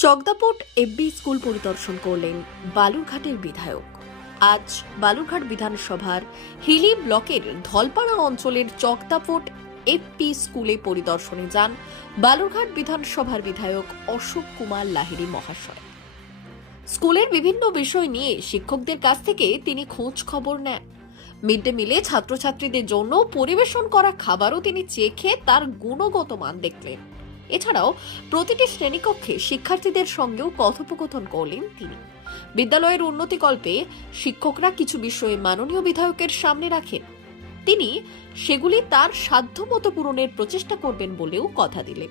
চকদাপট FB school পরিদর্শন করলেন বালুরঘাটের বিধায়ক। আজ বালুরঘাট বিধানসভার হিলি ব্লকের ধলপাড়া অঞ্চলের চকদাপট এফপি স্কুলে পরিদর্শনে যান বালুরঘাট বিধানসভার বিধায়ক অশোক কুমার লাহিড়ী মহাশয়। স্কুলের বিভিন্ন বিষয় নিয়ে শিক্ষকদের কাছ থেকে তিনি খোঁজ খবর নেন। মিড ডে মিলে ছাত্রছাত্রীদের জন্য পরিবেশন করা খাবারও তিনি চেখে তার গুণগত মান দেখলেন। এছাড়াও প্রতিটি শ্রেণীকক্ষে শিক্ষার্থীদের সঙ্গেও কথোপকথন করলেন তিনি। বিদ্যালয়ের উন্নতিকল্পে শিক্ষকরা কিছু বিষয়ে মাননীয় বিধায়কের সামনে রাখেন। তিনি সেগুলি তার সাধ্যমতো পূরণের প্রচেষ্টা করবেন বলেও কথা দিলেন।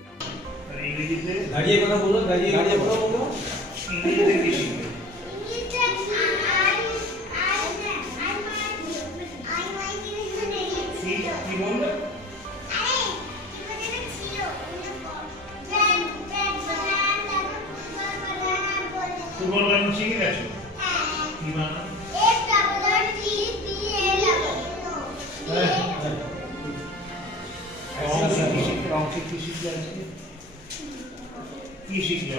দাঁড়িয়ে কথা বলো দাঁড়িয়ে দাঁড়িয়ে কথা বলো। ইংরেজিতে কি শিখবে কি কি বলবে ফুটবল বানানো শিখে গেছো কি বানানো অঙ্ক কি শিখলে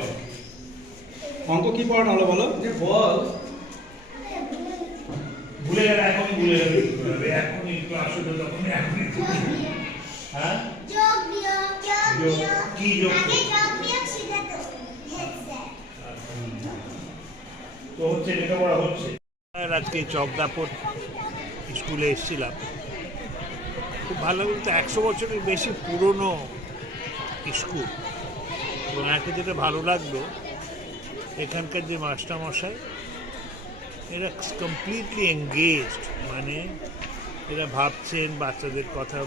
অঙ্কে? কি পড়ানো হলো বলো? বল। ভুলে গেলে এখনই ভুলে যাবে? এখনই ক্লাস হলো তখনই এখনই হ্যাঁ? কি যোগ হচ্ছে লেখাপড়া হচ্ছে। আজকে চকদাপট স্কুলে এসেছিলাম। খুব ভালো বলতে একশো বছরের বেশি পুরনো স্কুল। এবং একটা যেটা ভালো লাগল, এখানকার যে মাস্টারমশাই, এরা কমপ্লিটলি এঙ্গেজড মানে এরা ভাবছেন, বাচ্চাদের কথা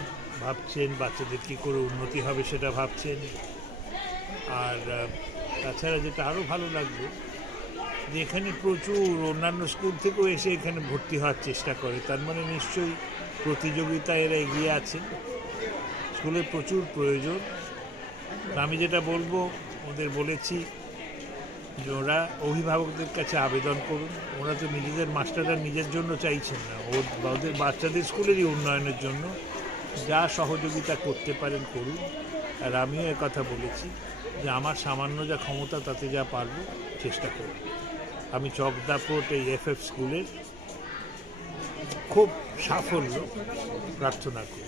ভাবছেন, বাচ্চাদের কী করে উন্নতি হবে সেটা ভাবছেন। আর তাছাড়া যেটা আরও ভালো লাগল যে এখানে প্রচুর অন্যান্য স্কুল থেকেও এসে এখানে ভর্তি হওয়ার চেষ্টা করে। তার মানে নিশ্চয়ই প্রতিযোগিতায় এরা এগিয়ে আছে। স্কুলে প্রচুর প্রয়োজন। আমি যেটা বলব, ওদের বলেছি যে ওরা অভিভাবকদের কাছে আবেদন করুন। ওরা তো নিজেদের মাস্টাররা নিজের জন্য চাইছেন না। ওদের বাচ্চাদের স্কুলেরই উন্নয়নের জন্য যা সহযোগিতা করতে পারেন, করুন। আর আমিও কথা বলেছি যে আমার সামান্য যা ক্ষমতা, তাতে যা পারব, চেষ্টা করব। আমি চকদাপোর্ট এই এফ এফ স্কুলের খুব সাফল্য প্রার্থনা করি।